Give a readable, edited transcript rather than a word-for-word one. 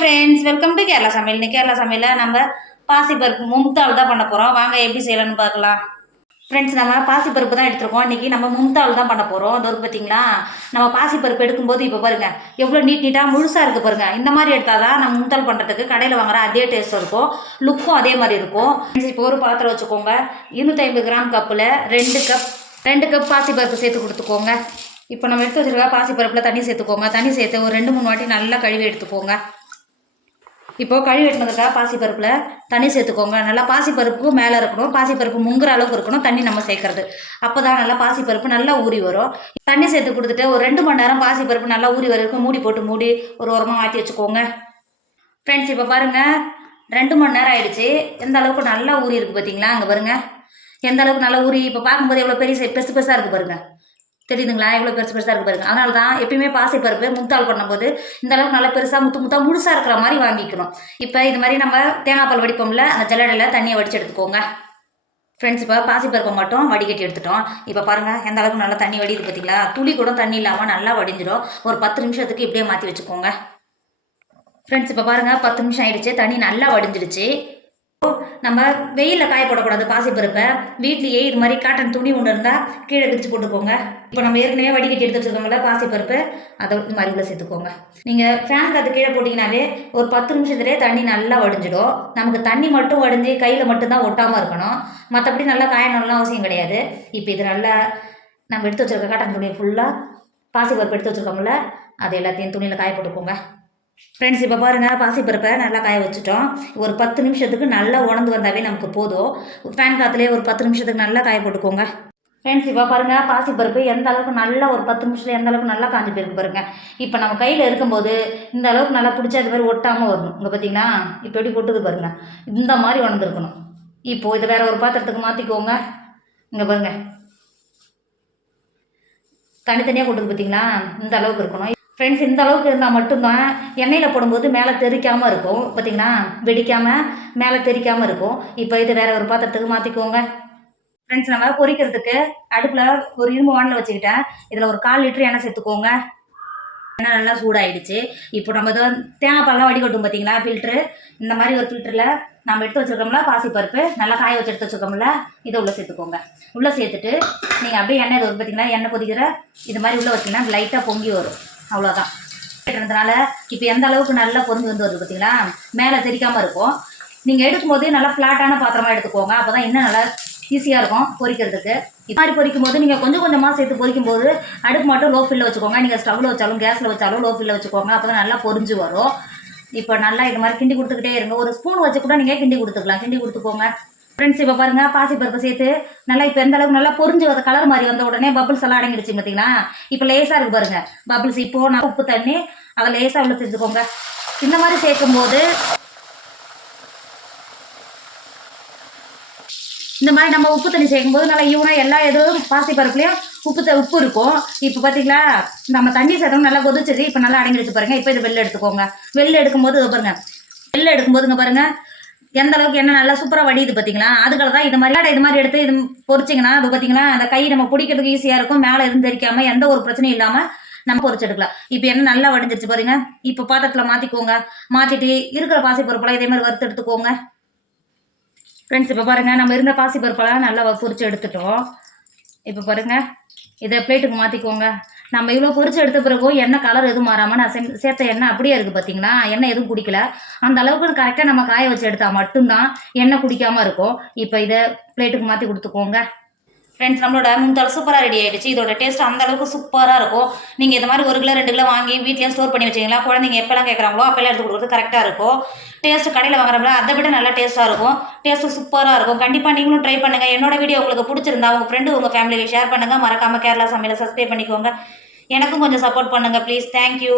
Friends, welcome to Kerala சமையல். இன்னைக்கு கேரளா சமையலில் நம்ம பாசிப்பருப்பு மும்தால் தான் பண்ண போகிறோம். வாங்க எப்படி செய்யலாம்னு பார்க்கலாம். ஃப்ரெண்ட்ஸ், நம்ம பாசிப்பருப்பு தான் எடுத்துருக்கோம். இன்றைக்கி நம்ம மும்தால் தான் பண்ண போகிறோம். அது வந்து பார்த்தீங்களா, நம்ம பாசிப்பருப்பு எடுக்கும்போது இப்போ பாருங்கள் எவ்வளோ நீட்டாக முழுசாக இருக்குது பாருங்கள். இந்த மாதிரி எடுத்தால் தான் நம்ம மும்தால் பண்ணுறதுக்கு கடையில் வாங்குற அதே டேஸ்ட் இருக்கும், லுக்கும் அதே மாதிரி இருக்கும். இப்போ ஒரு பாத்திரம் வச்சுக்கோங்க. 250 கிராம் கப்பில் 2 கப் பாசிப்பருப்பு சேர்த்து கொடுத்துக்கோங்க. இப்போ நம்ம எடுத்து வச்சுருக்க பாசிப்பருப்பில் தண்ணி சேர்த்துக்கோங்க. தண்ணி சேர்த்து ஒரு 2-3 வாட்டி நல்லா கழுவி எடுத்துக்கோங்க. இப்போது கழுவி எடுத்துனதுக்காக பாசிப்பருப்பில் தண்ணி சேர்த்துக்கோங்க. நல்லா பாசிப்பருப்புக்கு மேலே இருக்கணும், பாசிப்பருப்பு முங்குற அளவுக்கு இருக்கணும் தண்ணி நம்ம சேர்க்குறது. அப்போ தான் நல்லா பாசிப்பருப்பு நல்லா ஊறி வரும். தண்ணி சேர்த்து கொடுத்துட்டு ஒரு 2 மணி நேரம் பாசிப்பருப்பு நல்லா ஊறி வரைக்கும் மூடி போட்டு ஒரு ஓரமாக மாற்றி வச்சுக்கோங்க. ஃப்ரெண்ட்ஸ், இப்போ பாருங்கள் 2 மணி நேரம் ஆகிடுச்சு. எந்த அளவுக்கு நல்லா ஊறி இருக்குது பார்த்தீங்களா? அங்கே பாருங்கள் எந்த அளவுக்கு நல்லா ஊறி. இப்போ பார்க்கும்போது எவ்வளோ பெருசு பெருசாக இருக்குது பாருங்கள். தெரியுதுங்களா? எவ்வளோ பெருசாக இருக்குது பாருங்கள். அதனால தான் எப்பயுமே பாசிப்பருப்பு மும்தால் பண்ணும்போது இந்த அளவுக்கு நல்லா பெருசாக முத்தாக முழுசாக இருக்கிற மாதிரி வாங்கிக்கணும். இப்போ இது மாதிரி நம்ம தேங்காய் பால் வடிப்போம்ல, அந்த ஜல்லடையில் தண்ணியை வடித்து எடுத்துக்கோங்க. ஃப்ரெண்ட்ஸ், இப்போ பாசிப்பருப்பை மட்டும் வடிகட்டி எடுத்துட்டோம். இப்போ பாருங்கள் எந்த அளவுக்கு நல்லா தண்ணி வடிது பார்த்தீங்களா? துளி கூட தண்ணி இல்லாமல் நல்லா வடிஞ்சிடும். ஒரு 10 நிமிஷத்துக்கு இப்படியே மாற்றி வச்சுக்கோங்க. ஃப்ரெண்ட்ஸ், இப்போ பாருங்கள் 10 நிமிஷம் ஆகிடுச்சு. தண்ணி நல்லா வடிஞ்சிடுச்சு. நம்ம வெயிலில் காய போடக்கூடாது பாசிப்பருப்பை. வீட்லேயே இது மாதிரி காட்டன் துணி ஒன்று இருந்தால் கீழே விரிச்சு போட்டுக்கோங்க. இப்போ நம்ம ஏற்கனவே வடிகட்டி எடுத்து வச்சுருக்கோம்ல பாசிப்பருப்பு, அதை இது மாதிரி உள்ள சேர்த்துக்கோங்க. நீங்கள் ஃபேன் காற்று கீழே போட்டிங்கனாவே ஒரு 10 நிமிஷத்துலேயே தண்ணி நல்லா வடிஞ்சிடும். நமக்கு தண்ணி மட்டும் வடிஞ்சு கையில் மட்டும்தான் ஒட்டாமல் இருக்கணும், மற்றபடி நல்லா காயணும்லாம் அவசியம் கிடையாது. இப்போ இது நல்லா நம்ம எடுத்து வச்சுருக்க காட்டன் துணியை ஃபுல்லாக பாசிப்பருப்பு எடுத்து வச்சுருக்கோம்ல, அது எல்லாத்தையும் துணியில் காய போட்டுக்கோங்க. ஃப்ரெண்ட்ஸ், இப்போ பாருங்கள் பாசிப்பருப்பை நல்லா காய வச்சுட்டோம். ஒரு 10 நிமிஷத்துக்கு நல்லா உணர்ந்து வந்தாவே நமக்கு போதும். ஃபேன் காற்றுலேயே ஒரு 10 நிமிஷத்துக்கு நல்லா காய போட்டுக்கோங்க. ஃப்ரெண்ட்ஸ், இப்போ பாருங்கள் பாசிப்பருப்பு எந்த அளவுக்கு நல்லா ஒரு 10 நிமிஷத்தில் எந்த அளவுக்கு நல்லா காஞ்சி போயிருக்கு பாருங்கள். இப்போ நம்ம கையில் இருக்கும்போது இந்த அளவுக்கு நல்லா பிடிச்சா அது மாதிரி ஒட்டாமல் வரணும். இங்கே பார்த்தீங்கன்னா இப்போ எப்படி கொட்டுது பாருங்கள், இந்த மாதிரி உணர்ந்துருக்கணும். இப்போது இதை வேறு ஒரு பாத்திரத்துக்கு மாற்றிக்கோங்க. இங்கே பாருங்கள் தனித்தனியாக கொட்டுது பார்த்தீங்களா? இந்த அளவுக்கு இருக்கணும். ஃப்ரெண்ட்ஸ், இந்த அளவுக்கு இருந்தால் மட்டும்தான் எண்ணெயில் போடும்போது மேலே தெறிக்காமல் இருக்கும். பார்த்திங்கன்னா வெடிக்காமல் மேலே தெறிக்காமல் இருக்கும். இப்போ இது வேறு ஒரு பாத்திரத்துக்கு மாற்றிக்கோங்க. ஃப்ரெண்ட்ஸ், நம்ம பொரிக்கிறதுக்கு அடுப்பில் ஒரு இரும்பு வானல் வச்சுக்கிட்டேன். இதில் ஒரு 1/4 லிட்டர் எண்ணெய் சேர்த்துக்கோங்க. எண்ணெய் நல்லா சூடாகிடுச்சு. இப்போ நம்ம இதை தேங்காய் பால்லாம் வடிகட்டும் பார்த்தீங்களா, ஃபில்ட்ரு. இந்த மாதிரி ஒரு ஃபில்டரில் நம்ம எடுத்து வச்சுருக்கோம்ல பாசிப்பருப்பு நல்லா காய வச்சு எடுத்து வச்சுருக்கோம்ல, இதை உள்ளே சேர்த்துக்கோங்க. உள்ளே சேர்த்துட்டு நீங்கள் அப்படியே எண்ணெய் இது பார்த்தீங்கன்னா எண்ணெய் கொதிக்கிற இது மாதிரி உள்ளே வச்சிங்கன்னா லைட்டாக பொங்கி வரும். அவ்வளோதான். கேட்டதுனால இப்போ எந்த அளவுக்கு நல்லா பொரிஞ்சு வந்து வருது பார்த்தீங்களா? மேலே தெரிக்காமல் இருக்கும். நீங்கள் எடுக்கும்போது நல்லா ஃப்ளாட்டான பாத்திரமாக எடுத்துக்கோங்க. அப்போ தான் இன்னும் நல்லா ஈஸியாக இருக்கும் பொரிக்கிறதுக்கு. இது மாதிரி பொரிக்கும் போது நீங்கள் கொஞ்சம் கொஞ்சமாக சேர்த்து பொரிக்கும் போது அடுப்பு மட்டும் லோ ஃபில்லில் வச்சுக்கோங்க. நீங்கள் ஸ்டவ்வில் வச்சாலும் கேஸில் வச்சாலும் லோ ஃபில்லில் வச்சுக்கோங்க. அப்போ தான் நல்லா பொரிஞ்சு வரும். இப்போ நல்லா இது மாதிரி கிண்டி கொடுத்துக்கிட்டே இருங்க. ஒரு ஸ்பூன் வச்சு கூட நீங்கள் கிண்டி கொடுத்துக்கலாம். கிண்டி கொடுத்துக்கோங்க. ஃப்ரெண்ட்ஸ், இப்போ பாருங்கள் பாசிப்பருப்பை சேர்த்து நல்லா இப்போ எந்த அளவுக்கு நல்லா பொரிஞ்சு வர கலர் மாதிரி வந்த உடனே பபிள்ஸ் எல்லாம் அடங்கிடுச்சு பார்த்தீங்களா? இப்போ லேசாக இருக்குது பாருங்கள் பபிள்ஸ். இப்போது நான் உப்பு தண்ணி அதை லேசாக உள்ள சேர்த்துக்கோங்க. இந்த மாதிரி சேர்க்கும்போது இந்த மாதிரி நம்ம உப்பு தண்ணி சேர்க்கும்போது நல்லா ஈவனாக எல்லா எதுவும் பாசிப்பருப்புலேயும் உப்பு இருக்கும். இப்போ பார்த்தீங்களா நம்ம தண்ணி சேர்த்தோம் நல்லா கொதிச்சது. இப்போ நல்லா அடங்கிடுச்சு பாருங்கள். இப்போ இது வெளில எடுத்துக்கோங்க. வெளில எடுக்கும்போது இது பாருங்கள், வெளில எடுக்கும்போதுங்க பாருங்கள் எந்த அளவுக்கு எண்ணெய் நல்லா சூப்பராக வடியுது பார்த்தீங்களா? அதுக்காக தான் இது மாதிரி எடுத்து இது பொரிச்சிங்கன்னா அது பார்த்தீங்கன்னா அந்த கை நம்ம பிடிக்கிறதுக்கு ஈஸியாக இருக்கும். மேலே எதுவும் தெரிக்காமல் எந்த ஒரு பிரச்சனையும் இல்லாமல் நம்ம பொரிச்சு எடுக்கலாம். இப்போ எண்ணெய் நல்லா வடிஞ்சிருச்சு பாருங்க. இப்போ பாத்திரத்தில் மாற்றிக்கோங்க. மாற்றிட்டு இருக்கிற பாசிப்பருப்பெல்லாம் இதே மாதிரி வறுத்து எடுத்துக்கோங்க. ஃப்ரெண்ட்ஸ், இப்போ பாருங்கள் நம்ம இருந்த பாசிப்பருப்பெல்லாம் நல்லா பொரிச்சு எடுத்துட்டோம். இப்போ பாருங்கள் இதை பிளேட்டுக்கு மாற்றிக்கோங்க. நம்ம இவ்வளோ பொரிச்சு எடுத்த பிறகும் எண்ணெய் கலர் எதுவும் மாறாமல் நான் சேர்த்த எண்ணெய் அப்படியே இருக்குது பார்த்தீங்களா? எண்ணெய் எதுவும் குடிக்கல. அந்த அளவுக்கு கரெக்டாக நம்ம காய வச்சு எடுத்தால் மட்டும்தான் எண்ணெய் குடிக்காமல் இருக்கும். இப்போ இதை பிளேட்டுக்கு மாற்றி கொடுத்துக்கோங்க. ஃப்ரெண்ட்ஸ், நம்மளோட மும்தால் சூப்பராக ரெடி ஆகிடுச்சு. இதோட டேஸ்ட் அந்த அளவுக்கு சூப்பராக இருக்கும். நீங்கள் இது மாதிரி 1 கிலோ 2 கிலோ வாங்கி வீட்லேயும் ஸ்டோர் பண்ணி வச்சிங்களா, குழந்தைங்க எப்போல்லாம் கேட்குறாங்களோ அப்போல்லாம் எடுத்து கொடுக்குறது கரெக்டாக இருக்கும். டேஸ்ட்டு கடையில் வாங்குறப்பல அதை விட நல்லா டேஸ்ட்டாக இருக்கும். டேஸ்ட்டு சூப்பராக இருக்கும். கண்டிப்பாக நீங்களும் ட்ரை பண்ணுங்கள். என்னோட வீடியோ உங்களுக்கு பிடிச்சிருந்தா உங்கள் ஃப்ரெண்டு உங்கள் ஃபேமிலிக்கு ஷேர் பண்ணுங்கள். மறக்காமல் கேரளா சமையலை சப்ஸ்கிரைப் பண்ணிக்கோங்க. எனக்கும் கொஞ்சம் சப்போர்ட் பண்ணுங்கள் ப்ளீஸ். தேங்க்யூ.